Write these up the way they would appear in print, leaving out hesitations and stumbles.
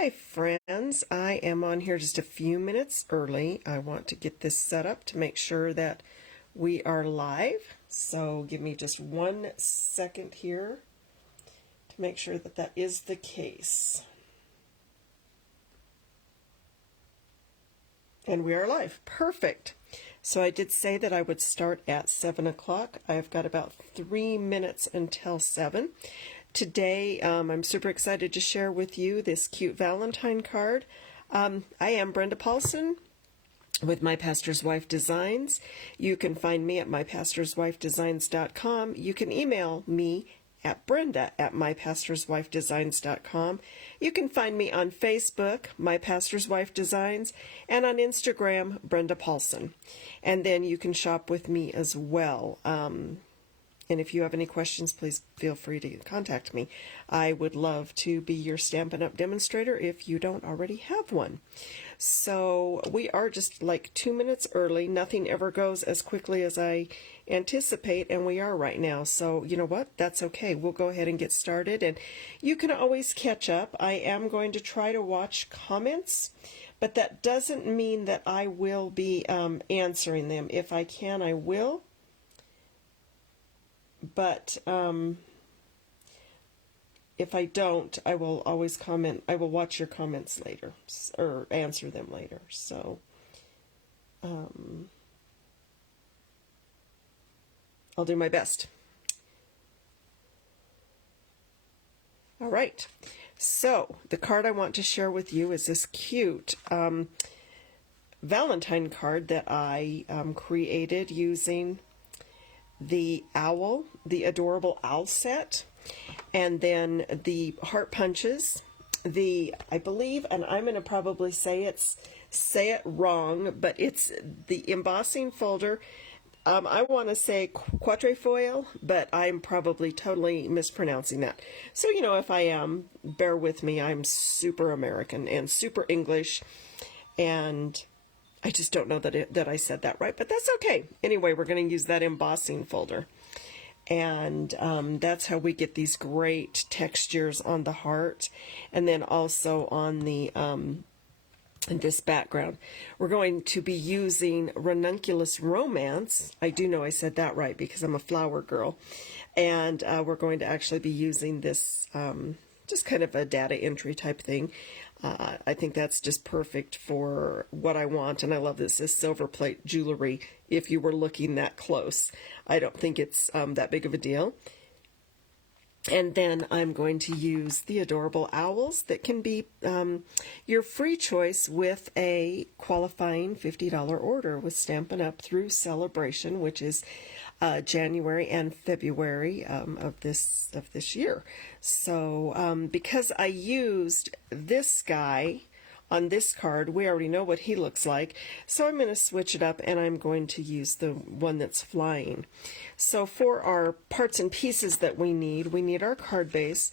Hi friends, I am on here just a few minutes early. I want to get this set up to make sure that we are live. So give me just 1 second here to make sure that that is the case. And we are live. Perfect. So I did say that I would start at 7 o'clock. I've got about 3 minutes until 7. Today, I'm super excited to share with you this cute Valentine card. I am Brenda Paulson with My Pastor's Wife Designs. You can find me at mypastorswifedesigns.com. You can email me at brenda@mypastorswifedesigns.com. You can find me on Facebook, My Pastor's Wife Designs, and on Instagram, Brenda Paulson. And then you can shop with me as well. And if you have any questions, please feel free to contact me. I would love to be your Stampin' Up! Demonstrator if you don't already have one. So we are just like 2 minutes early. Nothing ever goes as quickly as I anticipate, and we are right now. So you know what? That's okay. We'll go ahead and get started, and you can always catch up. I am going to try to watch comments, but that doesn't mean that I will be answering them. If I can, I will. But if I don't, I will always comment. I will watch your comments later or answer them later. So I'll do my best. All right. So the card I want to share with you is this cute Valentine card that I created using the owl, the adorable owl set, and then the heart punches, I believe, and I'm going to probably say it wrong, but it's the embossing folder. I want to say quatrefoil, but I'm probably totally mispronouncing that. So, you know, if I am, bear with me. I'm super American and super English, and I just don't know that I said that right, but that's okay. Anyway, we're going to use that embossing folder. And that's how we get these great textures on the heart, and then also on the in this background. We're going to be using Ranunculus Romance. I do know I said that right because I'm a flower girl. And we're going to actually be using this just kind of a data entry type thing. I think that's just perfect for what I want, and I love this silver plate jewelry if you were looking that close. I don't think it's that big of a deal. And then I'm going to use the adorable owls that can be your free choice with a qualifying $50 order with Stampin' Up! Through Celebration, which is January and February of this year. So because I used this guy on this card, we already know what he looks like, so I'm going to switch it up and I'm going to use the one that's flying. So for our parts and pieces that we need our card base,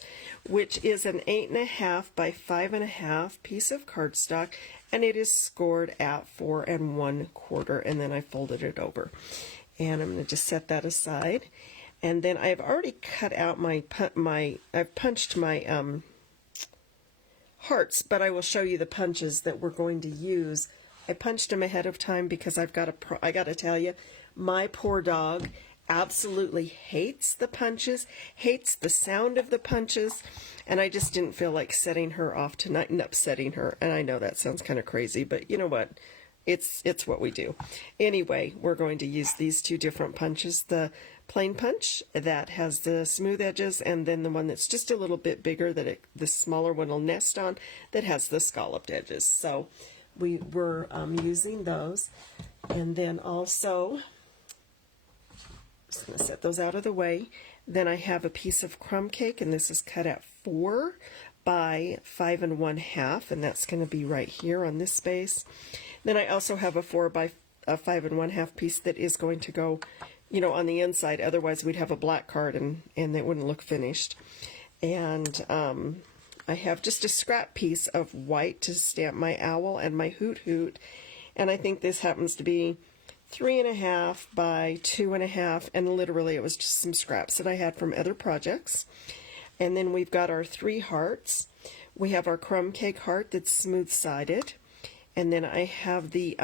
which is an 8.5 by 5.5 piece of cardstock, and it is scored at 4 1/4, and then I folded it over. And I'm going to just set that aside. And then I've already cut out I've punched my hearts, but I will show you the punches that we're going to use. I punched them ahead of time because I got to tell you, my poor dog absolutely hates the punches, hates the sound of the punches, and I just didn't feel like setting her off tonight and upsetting her. And I know that sounds kind of crazy, but you know what? It's what we do. Anyway, we're going to use these two different punches. The plain punch that has the smooth edges, and then the one that's just a little bit bigger that the smaller one will nest on that has the scalloped edges. So we're using those. And then also, just going to set those out of the way. Then I have a piece of crumb cake, and this is cut at 4 by 5 1/2, and that's going to be right here on this space. Then I also have a 4 by 5 1/2 piece that is going to go, you know, on the inside. Otherwise, we'd have a black card and it wouldn't look finished. And I have just a scrap piece of white to stamp my owl and my Hoot Hoot. And I think this happens to be 3.5 by 2.5, and literally it was just some scraps that I had from other projects. And then we've got our 3 hearts, We have our crumb cake heart that's smooth-sided. And then I have the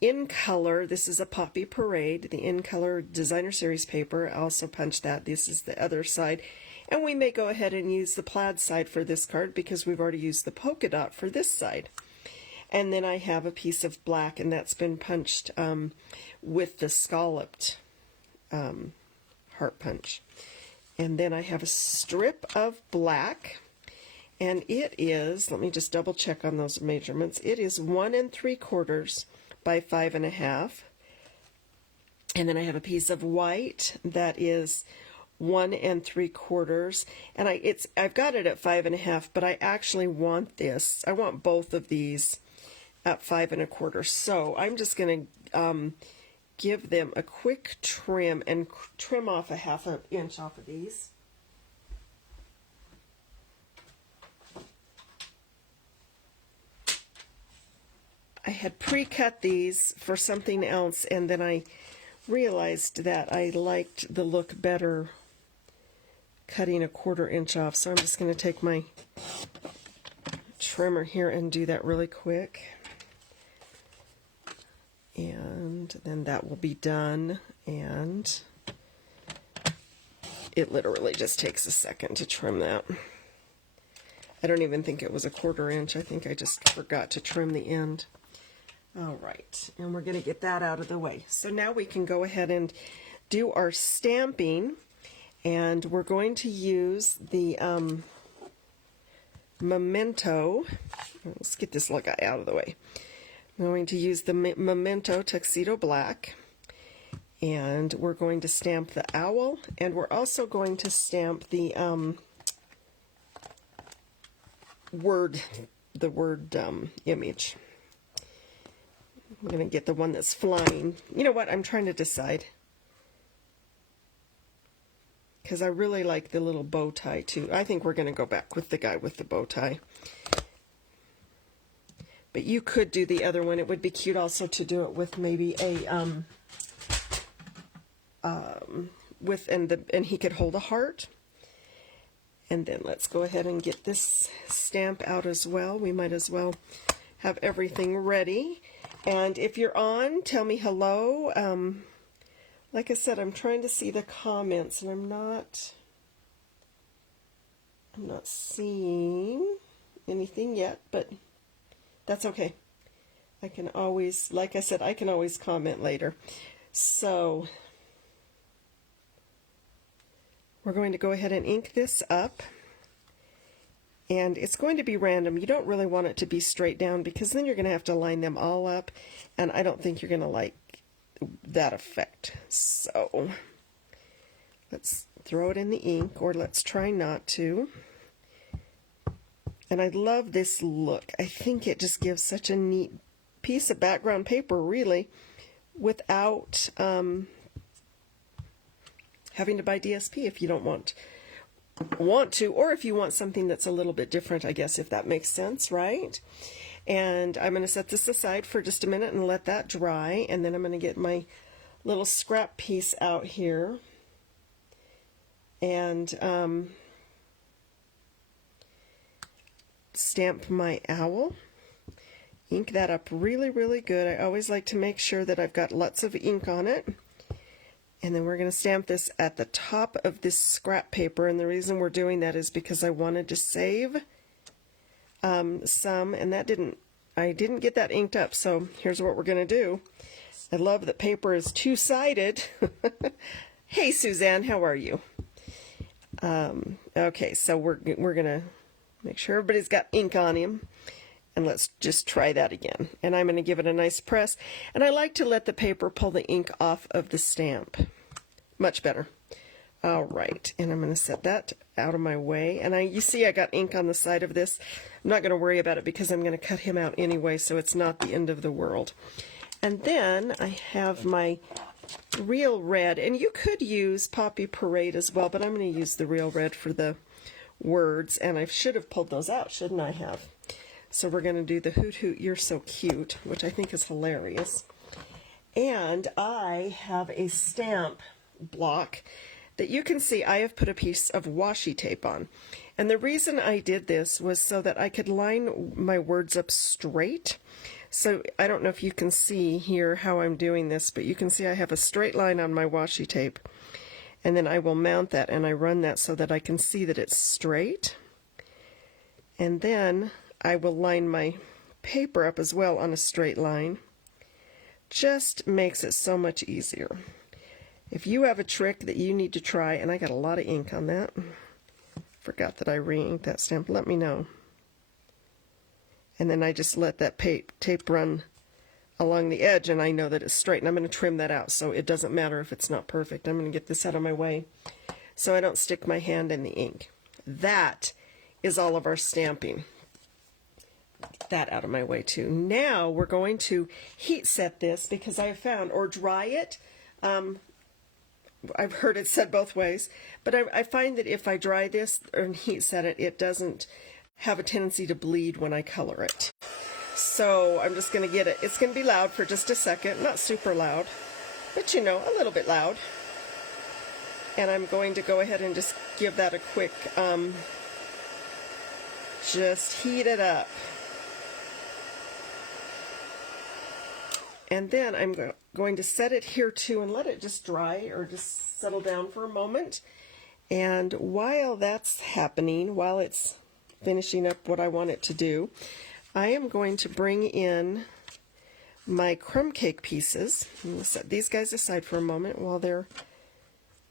In Color, this is a Poppy Parade, the In Color Designer Series paper. I also punched that. This is the other side. And we may go ahead and use the plaid side for this card because we've already used the polka dot for this side. And then I have a piece of black, and that's been punched with the scalloped heart punch. And then I have a strip of black, and it is, let me just double check on those measurements, it is 1 3/4 by 5 1/2. And then I have a piece of white that is 1 3/4, and I've got it at 5 1/2, but I actually want this. I want both of these at 5 1/4. So I'm just going to give them a quick trim and trim off a 1/2 inch off of these. I had pre-cut these for something else, and then I realized that I liked the look better cutting a 1/4 inch off. So I'm just going to take my trimmer here and do that really quick. And then that will be done, and it literally just takes a second to trim that. I don't even think it was a 1/4 inch. I think I just forgot to trim the end. All right, and we're going to get that out of the way. So now we can go ahead and do our stamping, and we're going to use the Memento. Let's get this little guy out of the way. I'm going to use the Memento Tuxedo Black, and we're going to stamp the owl, and we're also going to stamp the word image. I'm going to get the one that's flying. You know what? I'm trying to decide, because I really like the little bow tie too. I think we're going to go back with the guy with the bow tie. But you could do the other one. It would be cute also to do it with maybe a and he could hold a heart. And then let's go ahead and get this stamp out as well. We might as well have everything ready. And if you're on, tell me hello. Like I said, I'm trying to see the comments, and I'm not seeing anything yet, but that's okay. I can always, like I said, I can always comment later. So we're going to go ahead and ink this up. And it's going to be random. You don't really want it to be straight down, because then you're going to have to line them all up, and I don't think you're going to like that effect. So let's throw it in the ink, or let's try not to. And I love this look. I think it just gives such a neat piece of background paper, really, without having to buy DSP if you don't want to, or if you want something that's a little bit different, I guess, if that makes sense, right? And I'm going to set this aside for just a minute and let that dry, and then I'm going to get my little scrap piece out here and stamp my owl. Ink that up really, really good. I always like to make sure that I've got lots of ink on it. And then we're going to stamp this at the top of this scrap paper, and the reason we're doing that is because I wanted to save some, and I didn't get that inked up, so here's what we're going to do. I love that paper is two-sided. Hey Suzanne, how are you? Okay, so we're going to make sure everybody's got ink on him. And let's just try that again. And I'm going to give it a nice press. And I like to let the paper pull the ink off of the stamp. Much better. All right. And I'm going to set that out of my way. And you see I got ink on the side of this. I'm not going to worry about it because I'm going to cut him out anyway, so it's not the end of the world. And then I have my real red. And you could use Poppy Parade as well, but I'm going to use the real red for the words. And I should have pulled those out, shouldn't I have? So we're going to do the Hoot Hoot You're So Cute, which I think is hilarious. And I have a stamp block that you can see I have put a piece of washi tape on. And the reason I did this was so that I could line my words up straight. So I don't know if you can see here how I'm doing this, but you can see I have a straight line on my washi tape. And then I will mount that and I run that so that I can see that it's straight. And then I will line my paper up as well on a straight line. Just makes it so much easier. If you have a trick that you need to try, and I got a lot of ink on that, forgot that I re-inked that stamp, let me know. And then I just let that tape run along the edge, and I know that it's straight, and I'm going to trim that out so it doesn't matter if it's not perfect. I'm going to get this out of my way so I don't stick my hand in the ink. That is all of our stamping. That out of my way too. Now we're going to heat set this because I found, or dry it. I've heard it said both ways, but I find that if I dry this and heat set it, it doesn't have a tendency to bleed when I color it. So I'm just going to get it. It's going to be loud for just a second, not super loud, but you know, a little bit loud. And I'm going to go ahead and just give that a quick, just heat it up. And then I'm going to set it here too and let it just dry or just settle down for a moment. And while that's happening, while it's finishing up what I want it to do, I am going to bring in my crumb cake pieces. I'm going to set these guys aside for a moment while they're,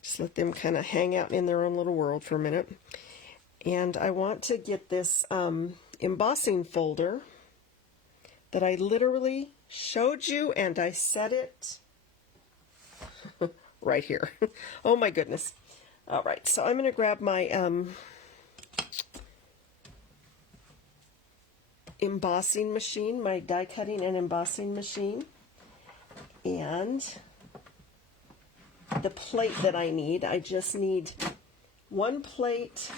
just let them kind of hang out in their own little world for a minute. And I want to get this embossing folder that I literally showed you, and I set it right here. Oh my goodness. All right, so I'm going to grab my embossing machine, my die cutting and embossing machine, and the plate that I need. I just need one plate.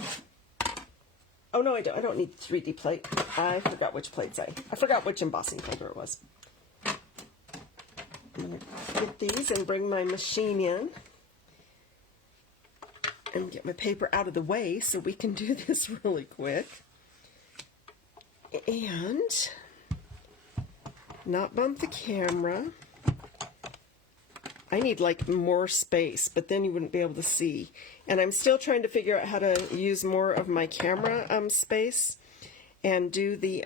Oh no, I don't need 3D plate. I forgot which plates I forgot which embossing folder it was. I'm going to get these and bring my machine in and get my paper out of the way so we can do this really quick. And not bump the camera. I need like more space, but then you wouldn't be able to see. And I'm still trying to figure out how to use more of my camera space and do the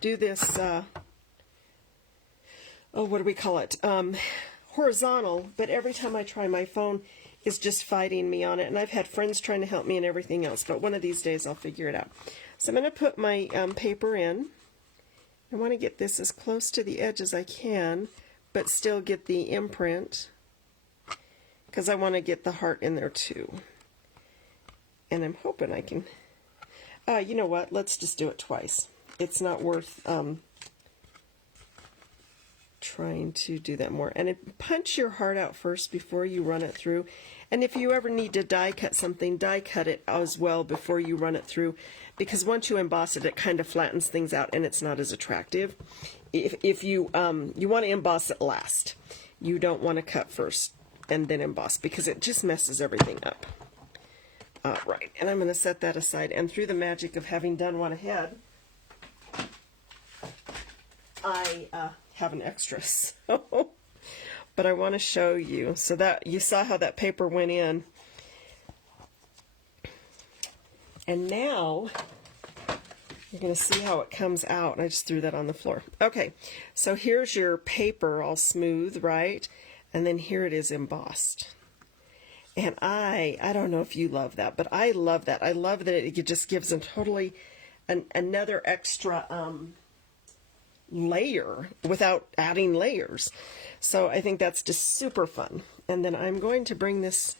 do this oh, what do we call it? Horizontal, but every time I try, my phone is just fighting me on it, and I've had friends trying to help me and everything else, but one of these days I'll figure it out. So I'm going to put my paper in. I want to get this as close to the edge as I can, but still get the imprint, because I want to get the heart in there too. And I'm hoping I can, you know what, let's just do it twice. It's not worth trying to do that more. And punch your heart out first before you run it through. And if you ever need to die cut something, die cut it as well before you run it through, because once you emboss it, it kind of flattens things out and it's not as attractive. If you you want to emboss it last, you don't want to cut first and then emboss, because it just messes everything up. Right, and I'm going to set that aside, and through the magic of having done one ahead, I have an extra, so, but I want to show you, so that you saw how that paper went in, and now you're going to see how it comes out. And I just threw that on the floor. Okay, so here's your paper all smooth, right? And then here it is embossed. And I don't know if you love that, but I love that. I love that it just gives them totally another extra layer without adding layers. So I think that's just super fun. And then I'm going to bring this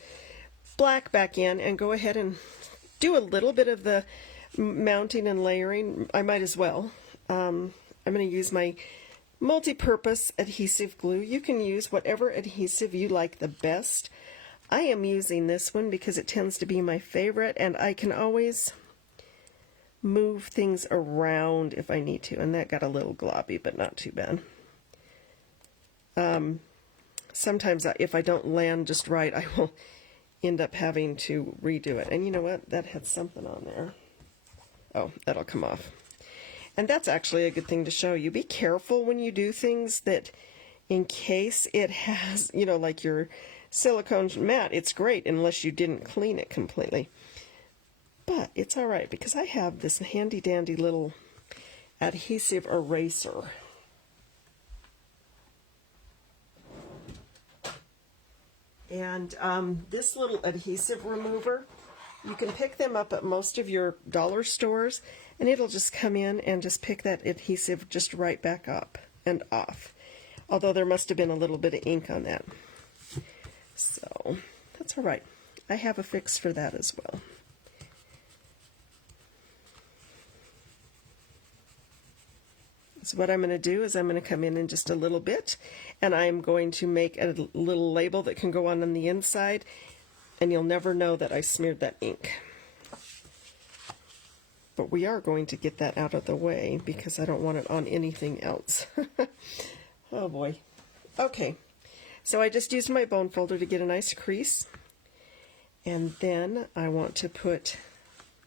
black back in and go ahead and do a little bit of the mounting and layering. I might as well. I'm going to use my multi-purpose adhesive glue. You can use whatever adhesive you like the best. I am using this one because it tends to be my favorite, and I can always move things around if I need to. And that got a little globby, but not too bad. Sometimes if I don't land just right, I will end up having to redo it. And you know what? That had something on there. Oh, that'll come off. And that's actually a good thing to show you. Be careful when you do things, that in case it has, you know, like your silicone mat, it's great unless you didn't clean it completely. But it's all right because I have this handy dandy little adhesive eraser. And this little adhesive remover, you can pick them up at most of your dollar stores, and it'll just come in and just pick that adhesive just right back up and off. Although there must have been a little bit of ink on that. So that's all right. I have a fix for that as well. So what I'm going to do is I'm going to come in just a little bit, and I'm going to make a little label that can go on the inside, and you'll never know that I smeared that ink. But we are going to get that out of the way because I don't want it on anything else. Oh boy. Okay, so I just used my bone folder to get a nice crease, and then I want to put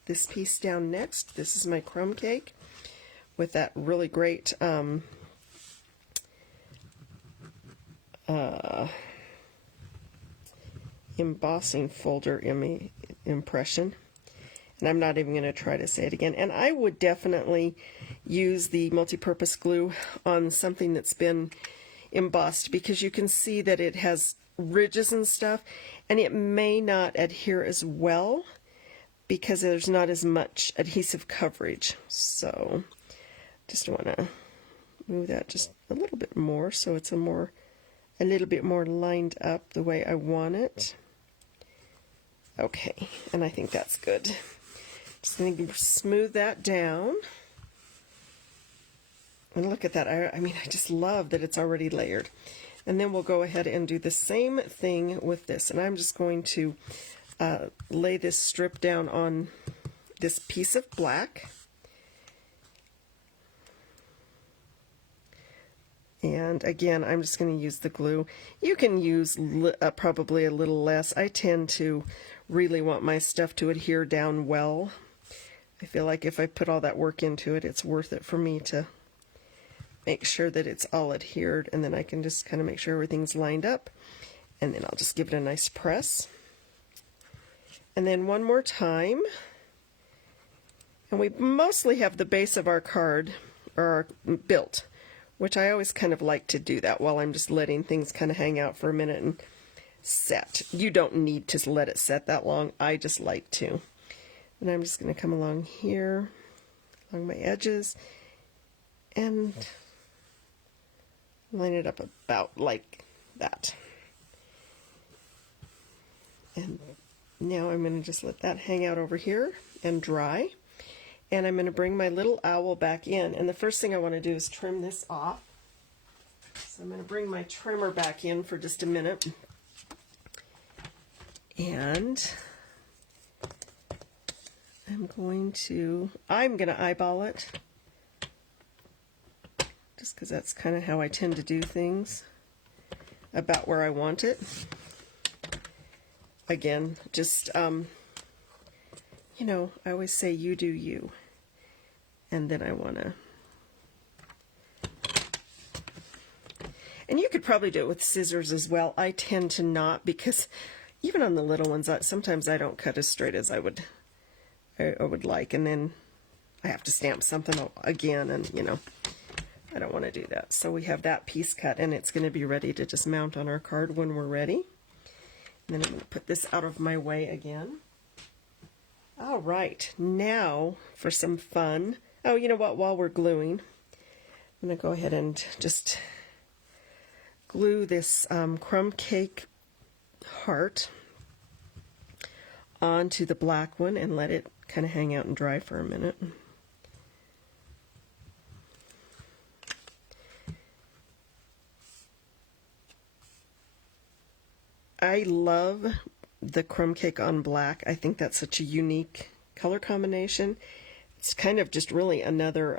this piece down next. This is my crumb cake with that really great embossing folder impression. And I'm not even going to try to say it again. And I would definitely use the multi-purpose glue on something that's been embossed, because you can see that it has ridges and stuff, and it may not adhere as well because there's not as much adhesive coverage. So just want to move that just a little bit more so it's a little bit more lined up the way I want it. Okay, and I think that's good. Just going to smooth that down. And look at that. I mean, I just love that it's already layered. And then we'll go ahead and do the same thing with this. And I'm just going to lay this strip down on this piece of black. And again, I'm just going to use the glue. You can use probably a little less. I tend to really want my stuff to adhere down well. I feel like if I put all that work into it, it's worth it for me to make sure that it's all adhered, and then I can just kind of make sure everything's lined up, and then I'll just give it a nice press. And then one more time, and we mostly have the base of our card built, which I always kind of like to do that while I'm just letting things kind of hang out for a minute and set. You don't need to let it set that long. I just like to. And I'm just going to come along here, along my edges, and line it up about like that. And now I'm going to just let that hang out over here and dry. And I'm going to bring my little owl back in. And the first thing I want to do is trim this off. So I'm going to bring my trimmer back in for just a minute. And I'm going to eyeball it, just because that's kind of how I tend to do things, about where I want it. Again, just, you know, I always say you do you. And then I want to, and you could probably do it with scissors as well. I tend to not, because even on the little ones, sometimes I don't cut as straight as I would like, and then I have to stamp something again, and you know, I don't want to do that. So we have that piece cut, and it's going to be ready to just mount on our card when we're ready. And then I'm going to put this out of my way again. All right, now for some fun. Oh, you know what? While we're gluing, I'm going to go ahead and just glue this crumb cake heart onto the black one and let it kind of hang out and dry for a minute. I love the crumb cake on black. I think that's such a unique color combination. It's kind of just really another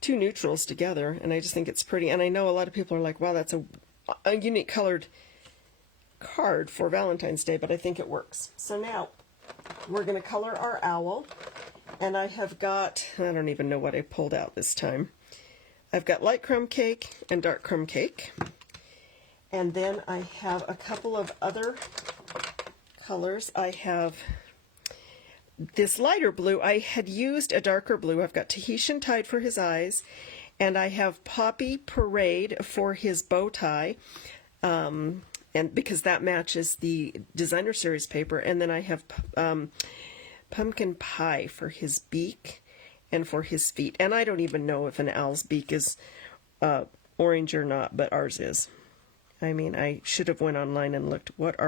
two neutrals together, and I just think it's pretty. And I know a lot of people are like, wow, that's a unique colored card for Valentine's Day, but I think it works. So now we're going to color our owl, and I have got, I don't even know what I pulled out this time. I've got light crumb cake and dark crumb cake, and then I have a couple of other colors. I have this lighter blue. I had used a darker blue. I've got Tahitian Tide for his eyes, and I have Poppy Parade for his bow tie, and because that matches the designer series paper. And then I have Pumpkin Pie for his beak and for his feet. And I don't even know if an owl's beak is orange or not, but ours is. I mean, I should have went online and looked what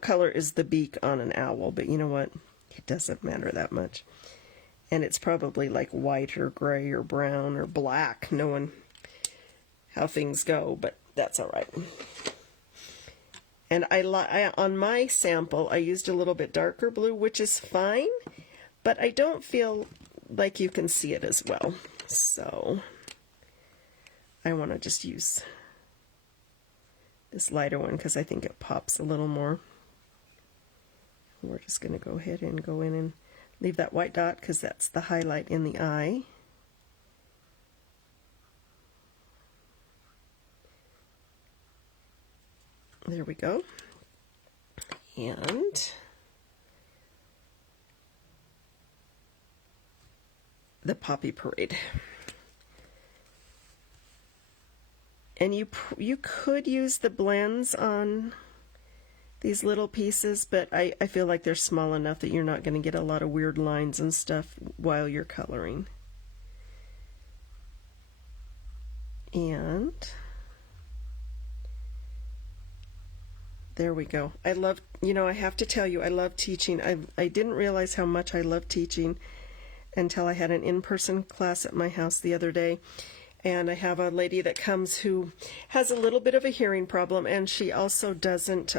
color is the beak on an owl, but you know what? It doesn't matter that much. And it's probably like white or gray or brown or black, knowing how things go, but that's all right. And I on my sample, I used a little bit darker blue, which is fine, but I don't feel like you can see it as well. So I want to just use this lighter one because I think it pops a little more. We're just going to go ahead and go in and leave that white dot because that's the highlight in the eye. There we go. And the Poppy Parade. And you could use the blends on these little pieces, but I feel like they're small enough that you're not going to get a lot of weird lines and stuff while you're coloring. And there we go. I love, I have to tell you, I love teaching. I didn't realize how much I love teaching until I had an in-person class at my house the other day. And I have a lady that comes who has a little bit of a hearing problem, and she also doesn't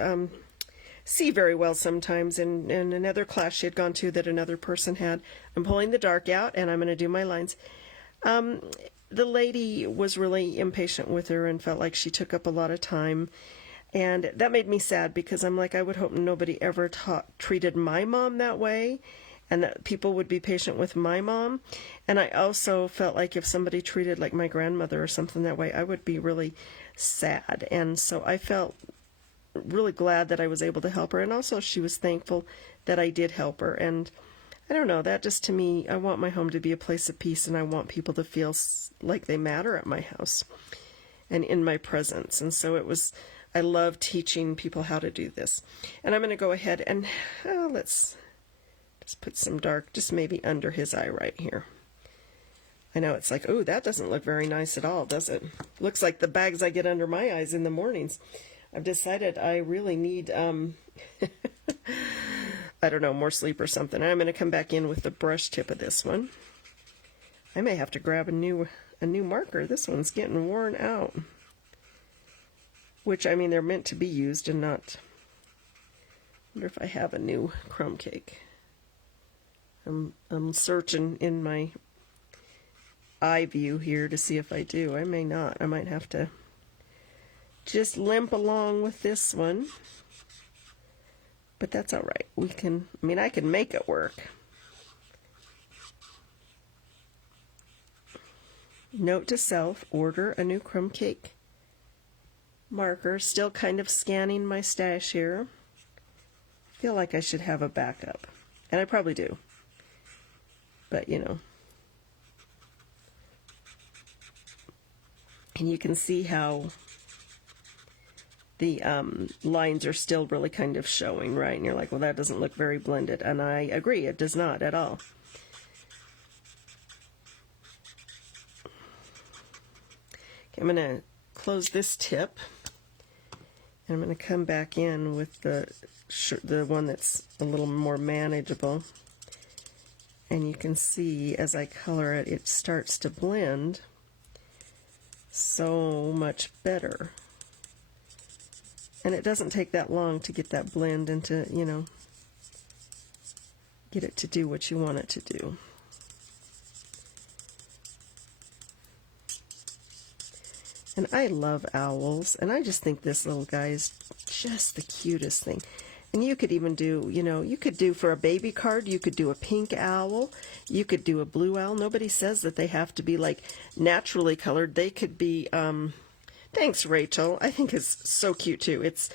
see very well sometimes. In another class she had gone to that another person had, I'm pulling the dark out and I'm going to do my lines. The lady was really impatient with her and felt like she took up a lot of time. And that made me sad because I'm like, I would hope nobody ever treated my mom that way, and that people would be patient with my mom. And I also felt like if somebody treated like my grandmother or something that way, I would be really sad. And so I felt really glad that I was able to help her. And also she was thankful that I did help her. And I don't know, that just to me, I want my home to be a place of peace, and I want people to feel like they matter at my house and in my presence. And so I love teaching people how to do this. And I'm going to go ahead and let's just put some dark, just maybe under his eye right here. I know it's like, oh, that doesn't look very nice at all, does it? Looks like the bags I get under my eyes in the mornings. I've decided I really need, I don't know, more sleep or something. I'm going to come back in with the brush tip of this one. I may have to grab a new marker. This one's getting worn out. Which, I mean, they're meant to be used and not. I wonder if I have a new crumb cake. I'm searching in my eye view here to see if I do. I may not. I might have to just limp along with this one. But that's all right. I can make it work. Note to self, order a new crumb cake marker. Still kind of scanning my stash here. I feel like I should have a backup. And I probably do. But, And you can see how the lines are still really kind of showing, right? And you're like, well, that doesn't look very blended. And I agree, it does not at all. Okay, I'm going to close this tip. And I'm going to come back in with the one that's a little more manageable. And you can see as I color it, it starts to blend so much better. And it doesn't take that long to get that blend into, get it to do what you want it to do. And I love owls, and I just think this little guy is just the cutest thing. And you could even do, you know, you could do for a baby card, you could do a pink owl, you could do a blue owl. Nobody says that they have to be like naturally colored. They could be, thanks Rachel. I think it's so cute too. It's,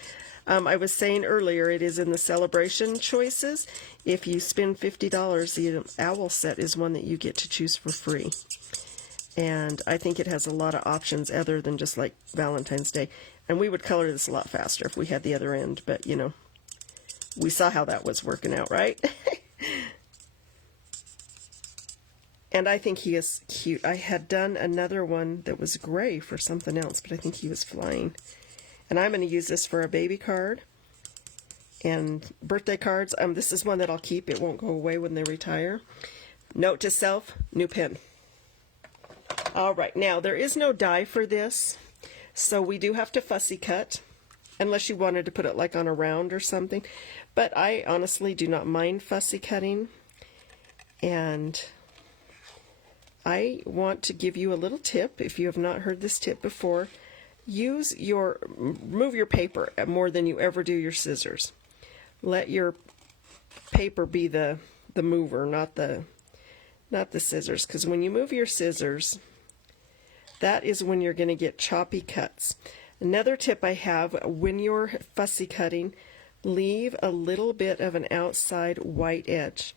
I was saying earlier, it is in the celebration choices. If you spend $50, the owl set is one that you get to choose for free. And I think it has a lot of options other than just like Valentine's Day. And we would color this a lot faster if we had the other end, but you know, we saw how that was working out, right? And I think he is cute. I had done another one that was gray for something else, but I think he was flying. And I'm going to use this for a baby card and birthday cards. This is one that I'll keep. It won't go away when they retire. Note to self, new pen. All right, now there is no die for this, so we do have to fussy cut, unless you wanted to put it like on a round or something. But I honestly do not mind fussy cutting, and I want to give you a little tip. If you have not heard this tip before, move your paper more than you ever do your scissors. Let your paper be the mover, not the scissors, because when you move your scissors, that is when you're going to get choppy cuts. Another tip I have, when you're fussy cutting, leave a little bit of an outside white edge.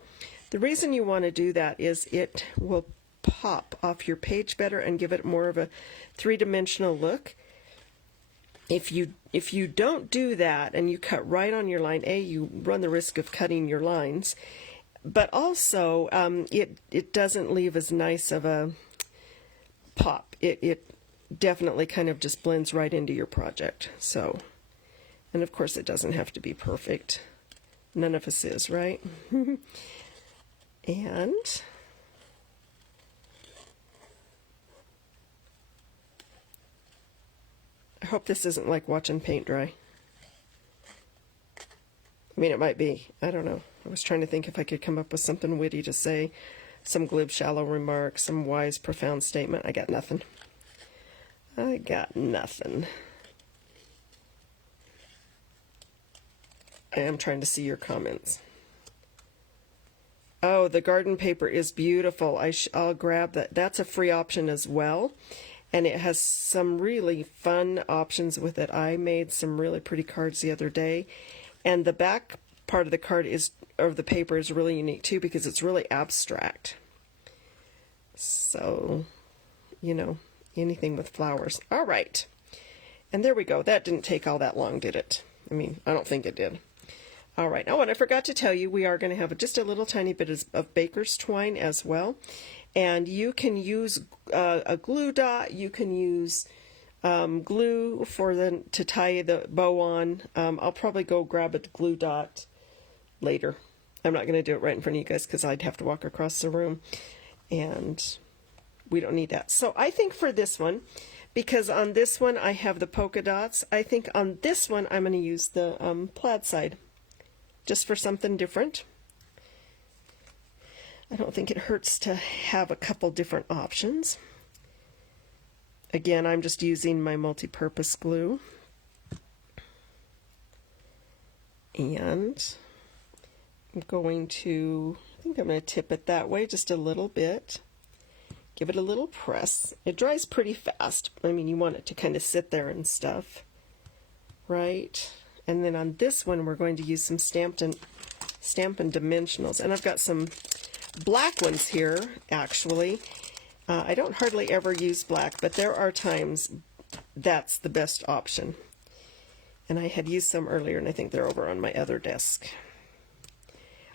The reason you want to do that is it will pop off your page better and give it more of a three-dimensional look. If you don't do that and you cut right on your line, you run the risk of cutting your lines, but also it doesn't leave as nice of a pop. It definitely kind of just blends right into your project. So, and of course it doesn't have to be perfect. None of us is, right? And I hope this isn't like watching paint dry. I mean, it might be. I don't know. I was trying to think if I could come up with something witty to say, some glib, shallow remark, some wise, profound statement. I got nothing. I got nothing. I am trying to see your comments. Oh, the garden paper is beautiful. I'll grab that. That's a free option as well. And it has some really fun options with it. I made some really pretty cards the other day. And the back part of the card the paper is really unique too, because it's really abstract. So, you know, anything with flowers. All right. And there we go. That didn't take all that long, did it? I mean, I don't think it did. All right. Oh, and I forgot to tell you, we are going to have just a little tiny bit of baker's twine as well. And you can use a glue dot. You can use glue to tie the bow on. I'll probably go grab a glue dot later. I'm not going to do it right in front of you guys because I'd have to walk across the room. And we don't need that. So I think for this one, because on this one I have the polka dots, I think on this one I'm going to use the plaid side. Just for something different. I don't think it hurts to have a couple different options. Again, I'm just using my multi-purpose glue. And I'm going to, I think I'm going to tip it that way just a little bit. Give it a little press. It dries pretty fast. I mean, you want it to kind of sit there and stuff. Right? And then on this one, we're going to use some Stampin' Dimensionals. And I've got some black ones here, actually. I don't hardly ever use black, but there are times that's the best option. And I had used some earlier, and I think they're over on my other desk.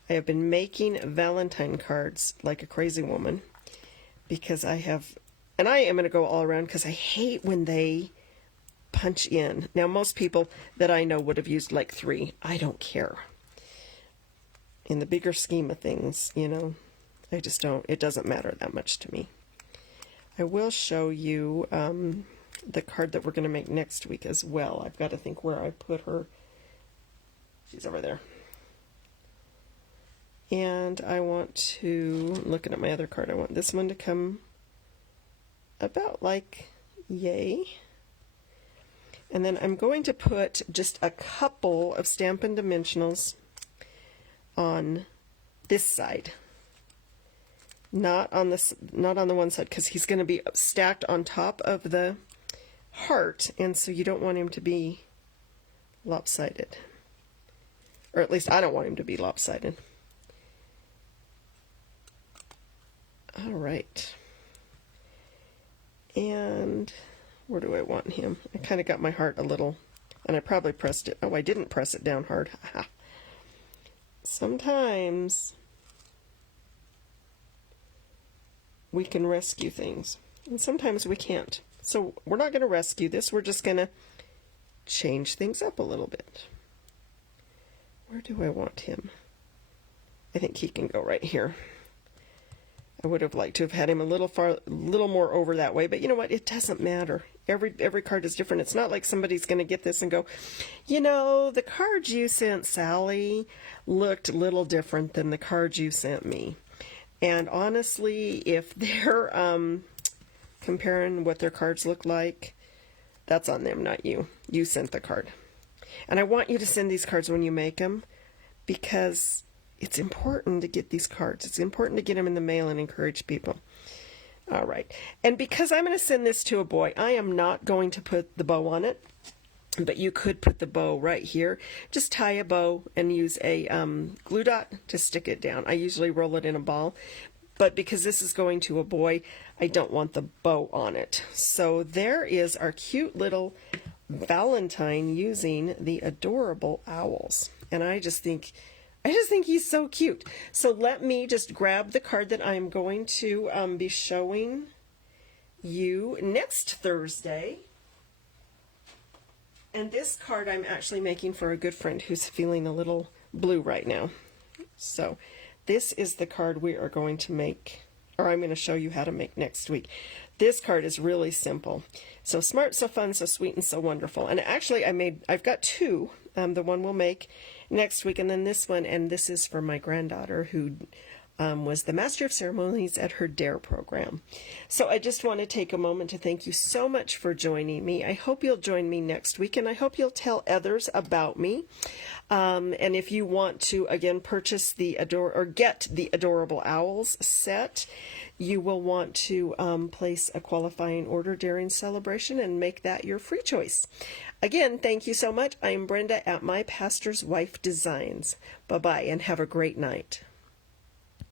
I have been making Valentine cards like a crazy woman because I am going to go all around because I hate when they punch in. Now, most people that I know would have used like 3. I don't care. In the bigger scheme of things, you know, I just don't, it doesn't matter that much to me. I will show you the card that we're going to make next week as well. I've got to think where I put her. She's over there. And I want to, looking at my other card, I want this one to come about like yay. And then I'm going to put just a couple of Stampin' Dimensionals on this side. Not on the one side, because he's going to be stacked on top of the heart, and so you don't want him to be lopsided. Or at least I don't want him to be lopsided. All right. And where do I want him? I kind of got my heart a little, and I probably pressed it. Oh, I didn't press it down hard. Sometimes we can rescue things, and sometimes we can't. So we're not going to rescue this. We're just going to change things up a little bit. Where do I want him? I think he can go right here. I would have liked to have had him a little more over that way, but you know what? It doesn't matter. Every card is different. It's not like somebody's going to get this and go, you know, the card you sent Sally looked a little different than the card you sent me. And honestly, if they're comparing what their cards look like, that's on them, not you. You sent the card. And I want you to send these cards when you make them, because it's important to get these cards. It's important to get them in the mail and encourage people. All right. And because I'm going to send this to a boy, I am not going to put the bow on it, but you could put the bow right here. Just tie a bow and use a glue dot to stick it down. I usually roll it in a ball, but because this is going to a boy, I don't want the bow on it. So there is our cute little Valentine using the adorable owls. And I just think he's so cute. So let me just grab the card that I'm going to be showing you next Thursday. And this card I'm actually making for a good friend who's feeling a little blue right now. So this is the card we are going to make, or I'm going to show you how to make next week. This card is really simple. So smart, so fun, so sweet, and so wonderful. And actually I've got two. The one we'll make next week, and then this one, and this is for my granddaughter who was the Master of Ceremonies at her DARE program. So I just want to take a moment to thank you so much for joining me. I hope you'll join me next week, and I hope you'll tell others about me. And if you want to, again, purchase get the Adorable Owls set, you will want to place a qualifying order during celebration and make that your free choice. Again, thank you so much. I am Brenda at My Pastor's Wife Designs. Bye-bye, and have a great night.